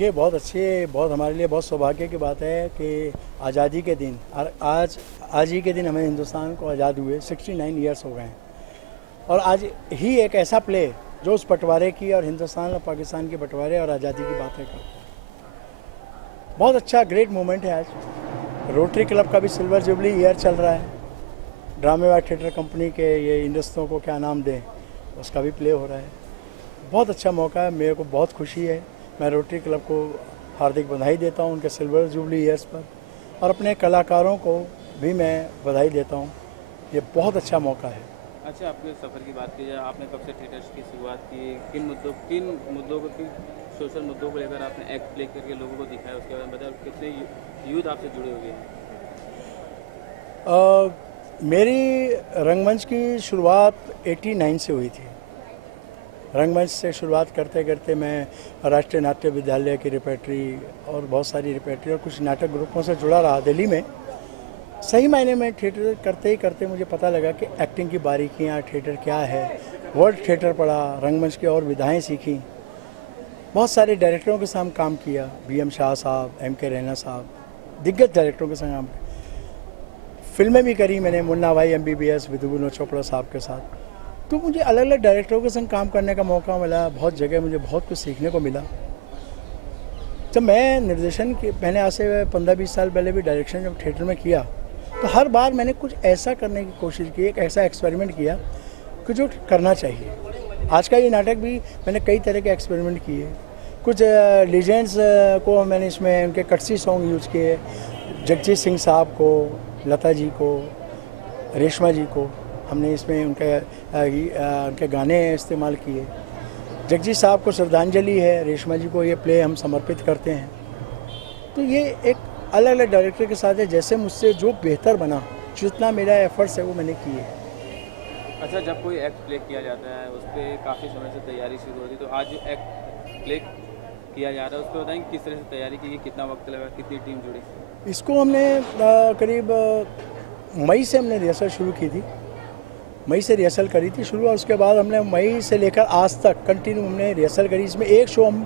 देखिए, बहुत हमारे लिए बहुत सौभाग्य की बात है कि आज़ादी के दिन और आज ही के दिन हमें हिंदुस्तान को आज़ाद हुए 69 ईयर्स हो गए हैं। और आज ही एक ऐसा प्ले जो उस बंटवारे की और हिंदुस्तान और पाकिस्तान के बंटवारे और आज़ादी की बातें करता है। बहुत अच्छा ग्रेट मोमेंट है आज। रोटरी क्लब का भी सिल्वर जुबली ईयर चल रहा है। ड्रामेबाज थिएटर कंपनी के ये इंडस्ट्रियों को क्या नाम दें, उसका भी प्ले हो रहा है। बहुत अच्छा मौका है, मेरे को बहुत खुशी है। मैं रोटरी क्लब को हार्दिक बधाई देता हूं उनके सिल्वर जुबली ईयर्स पर, और अपने कलाकारों को भी मैं बधाई देता हूं। ये बहुत अच्छा मौका है। अच्छा, आपके सफ़र की बात की जाए, आपने कब से थिएटर की शुरुआत की, किन मुद्दों को सोशल मुद्दों को लेकर आपने एक्ट प्ले करके लोगों को दिखाया, उसके बारे में बताया, कितने यूथ आपसे जुड़े हुए हैं? मेरी रंगमंच की शुरुआत 89 से हुई थी। रंगमंच से शुरुआत करते करते मैं राष्ट्रीय नाट्य विद्यालय की रिपेट्री और बहुत सारी रिपेट्री और कुछ नाटक ग्रुपों से जुड़ा रहा दिल्ली में। सही मायने में थिएटर करते ही करते मुझे पता लगा कि एक्टिंग की बारीकियाँ, थिएटर क्या है। वर्ल्ड थिएटर पढ़ा, रंगमंच की और विधाएँ सीखी। बहुत सारे डायरेक्टरों के साथ काम किया, BM शाह साहब, MK रैना साहब, दिग्गज डायरेक्टरों के साथ काम किया। फिल्में भी करी मैंने, मुन्ना भाई MBBS विधु विनोद चोपड़ा साहब के साथ। तो मुझे अलग अलग डायरेक्टरों के संग काम करने का मौका मिला। बहुत जगह मुझे बहुत कुछ सीखने को मिला। जब मैं निर्देशन की, मैंने आज से 15-20 साल पहले भी डायरेक्शन जब थिएटर में किया, तो हर बार मैंने कुछ ऐसा करने की कोशिश की, एक ऐसा एक्सपेरिमेंट किया कि जो करना चाहिए। आज का ये नाटक भी मैंने कई तरह के एक्सपेरिमेंट किए। कुछ लीजेंड्स को मैंने इसमें उनके कटसी सॉन्ग यूज़ किए। जगजीत सिंह साहब को, लता जी को, रेशमा जी को हमने इसमें उनके गाने इस्तेमाल किए। जगजीत साहब को श्रद्धांजलि है, रेशमा जी को ये प्ले हम समर्पित करते हैं। तो ये एक अलग अलग डायरेक्टर के साथ है, जैसे मुझसे जो बेहतर बना, जितना मेरा एफर्ट्स है वो मैंने किए। अच्छा, जब कोई एक्ट प्ले किया जाता है उस पर काफ़ी समय से तैयारी शुरू होती है, तो आज एक्ट प्ले किया जा रहा है, उस पर बताएंगे किस तरह से तैयारी की, कितना वक्त लगा, कितनी टीम जुड़ी? इसको हमने करीब मई से हमने रिहर्सल शुरू की थी। मई से रिहर्सल करी थी शुरू, और उसके बाद हमने मई से लेकर आज तक कंटिन्यू हमने रिहर्सल करी। इसमें एक शो हम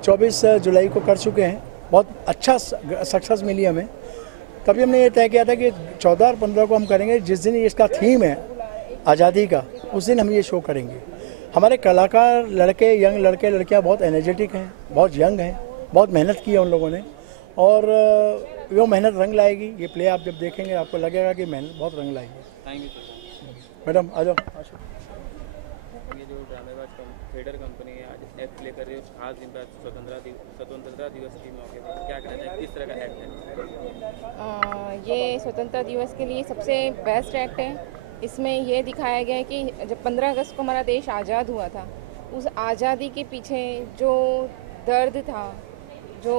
24 जुलाई को कर चुके हैं। बहुत अच्छा सक्सेस मिली हमें। तभी हमने ये तय किया था कि 14 और 15 को हम करेंगे, जिस दिन इसका थीम है आज़ादी का, उस दिन हम ये शो करेंगे। हमारे कलाकार लड़के, यंग लड़के लड़कियाँ बहुत एनर्जेटिक हैं, बहुत यंग हैं, बहुत मेहनत की है उन लोगों ने, और वो मेहनत रंग लाएगी। ये प्ले आप जब देखेंगे आपको लगेगा कि मेहनत बहुत रंग लाएगी। थैंक यू मैडम आ जाओ। ये जो ड्रामेबाज थिएटर कंपनी है आज एक्ट प्ले कर रही है, खास दिन पर स्वतंत्रता दिवस के मौके पर क्या कहना चाहिए, किस तरह का एक्ट है? ये स्वतंत्रता दिवस के लिए सबसे बेस्ट एक्ट है। इसमें ये दिखाया गया है कि जब 15 अगस्त को हमारा देश आज़ाद हुआ था, उस आज़ादी के पीछे जो दर्द था, जो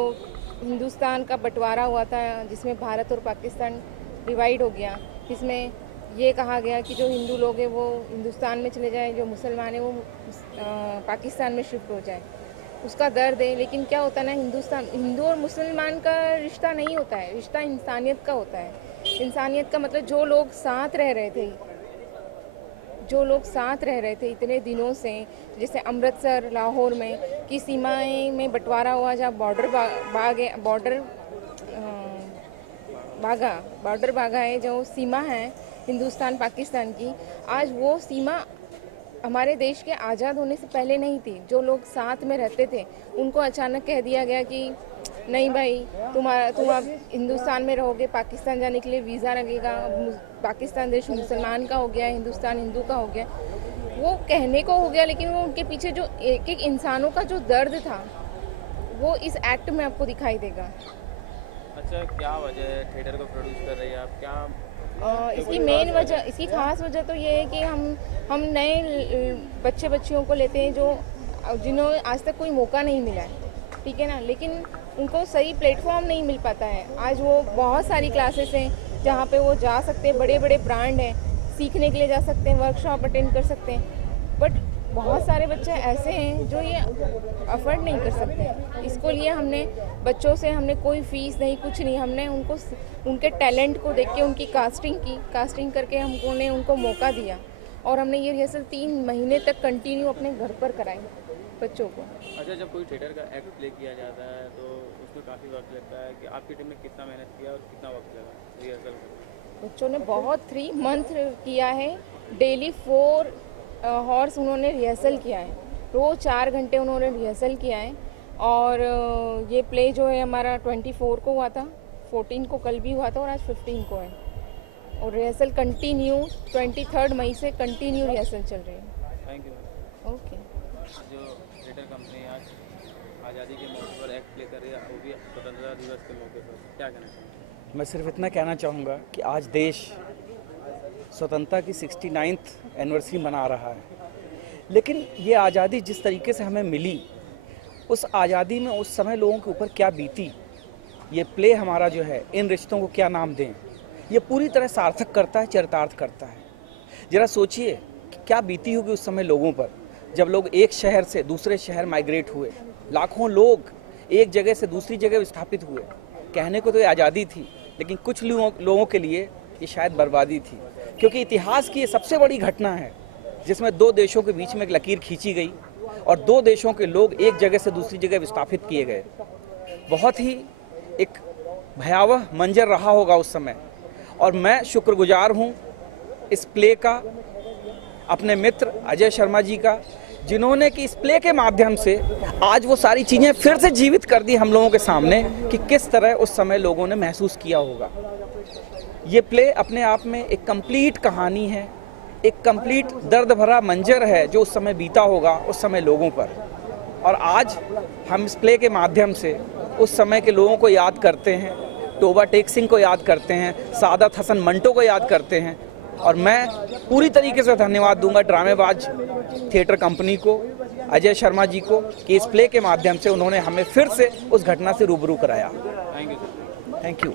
हिंदुस्तान का बंटवारा हुआ था, जिसमें भारत और पाकिस्तान डिवाइड हो गया, जिसमें ये कहा गया कि जो हिंदू लोग हैं वो हिंदुस्तान में चले जाएं, जो मुसलमान हैं वो पाकिस्तान में शिफ्ट हो जाए, उसका दर्द है। लेकिन क्या होता है ना, हिंदू और मुसलमान का रिश्ता नहीं होता है, रिश्ता इंसानियत का होता है। इंसानियत का मतलब जो लोग साथ रह रहे थे इतने दिनों से, जैसे अमृतसर, लाहौर में की सीमाएं में बंटवारा हुआ, जहाँ बॉर्डर बागा है, जो सीमा है हिंदुस्तान पाकिस्तान की, आज वो सीमा हमारे देश के आज़ाद होने से पहले नहीं थी। जो लोग साथ में रहते थे उनको अचानक कह दिया गया कि नहीं भाई, तुम अब हिंदुस्तान में रहोगे, पाकिस्तान जाने के लिए वीज़ा लगेगा, पाकिस्तान देश मुसलमान का हो गया, हिंदुस्तान हिंदू का हो गया। वो कहने को हो गया, लेकिन वो उनके पीछे जो एक एक इंसानों का जो दर्द था वो इस एक्ट में आपको दिखाई देगा। अच्छा, क्या वजह है थिएटर को प्रोड्यूस कर रही है आप, क्या इसकी मेन वजह, इसकी खास वजह तो ये है कि हम नए बच्चियों को लेते हैं जिन्होंने आज तक कोई मौका नहीं मिला है, ठीक है ना, लेकिन उनको सही प्लेटफॉर्म नहीं मिल पाता है। आज वो बहुत सारी क्लासेस हैं जहाँ पे वो जा सकते हैं, बड़े बड़े ब्रांड हैं, सीखने के लिए जा सकते हैं, वर्कशॉप अटेंड कर सकते हैं, बट बहुत सारे बच्चे ऐसे हैं जो ये अफोर्ड नहीं कर सकते। इसको लिए हमने बच्चों से कोई फीस नहीं, कुछ नहीं, हमने उनके टैलेंट को देख के उनकी कास्टिंग करके उनको मौका दिया, और हमने ये रिहर्सल 3 महीने तक कंटिन्यू अपने घर पर कराई। बच्चों को। अच्छा, जब कोई थिएटर का एक्ट प्ले किया जाता है तो उसमें काफ़ी वक्त लगता है, कि आपकी टीम ने कितना मेहनत किया और कितना वक्त लगा रिहर्सल में? बच्चों ने बहुत 3 मंथ किया है, डेली 4 हॉर्स उन्होंने रिहर्सल किया है, रोज़ 4 घंटे उन्होंने रिहर्सल किया है। और ये प्ले जो है हमारा 24 को हुआ था, 14 को कल भी हुआ था और आज 15 को है। और रिहर्सल कंटिन्यू 23 मई से कंटिन्यू रिहर्सल चल रही है। Thank you. ओके। जो थिएटर कंपनी आज आज़ादी के मौके पर एक्ट प्ले कर रही है, वो भी स्वतंत्रता दिवस के मौके पर, क्या कहना चाहिए? मैं सिर्फ इतना कहना चाहूँगा कि आज देश स्वतंत्रता की 69th एनिवर्सरी मना रहा है, लेकिन ये आज़ादी जिस तरीके से हमें मिली, उस आज़ादी में उस समय लोगों के ऊपर क्या बीती, ये प्ले हमारा जो है, इन रिश्तों को क्या नाम दें, ये पूरी तरह सार्थक करता है, चरितार्थ करता है। ज़रा सोचिए कि क्या बीती होगी उस समय लोगों पर, जब लोग एक शहर से दूसरे शहर माइग्रेट हुए, लाखों लोग एक जगह से दूसरी जगह विस्थापित हुए। कहने को तो ये आज़ादी थी, लेकिन कुछ लोगों के लिए ये शायद बर्बादी थी, क्योंकि इतिहास की ये सबसे बड़ी घटना है जिसमें 2 देशों के बीच में एक लकीर खींची गई और 2 देशों के लोग एक जगह से दूसरी जगह विस्थापित किए गए। बहुत ही एक भयावह मंजर रहा होगा उस समय, और मैं शुक्रगुजार हूँ इस प्ले का, अपने मित्र अजय शर्मा जी का, जिन्होंने कि इस प्ले के माध्यम से आज वो सारी चीज़ें फिर से जीवित कर दी हम लोगों के सामने कि किस तरह उस समय लोगों ने महसूस किया होगा। ये प्ले अपने आप में एक कंप्लीट कहानी है, एक कंप्लीट दर्द भरा मंजर है जो उस समय बीता होगा उस समय लोगों पर। और आज हम इस प्ले के माध्यम से उस समय के लोगों को याद करते हैं, टोबा टेक सिंह को याद करते हैं, सादत हसन मंटो को याद करते हैं। और मैं पूरी तरीके से धन्यवाद दूंगा ड्रामेबाज थिएटर कंपनी को, अजय शर्मा जी को, कि इस प्ले के माध्यम से उन्होंने हमें फिर से उस घटना से रूबरू कराया। Thank you. Thank you.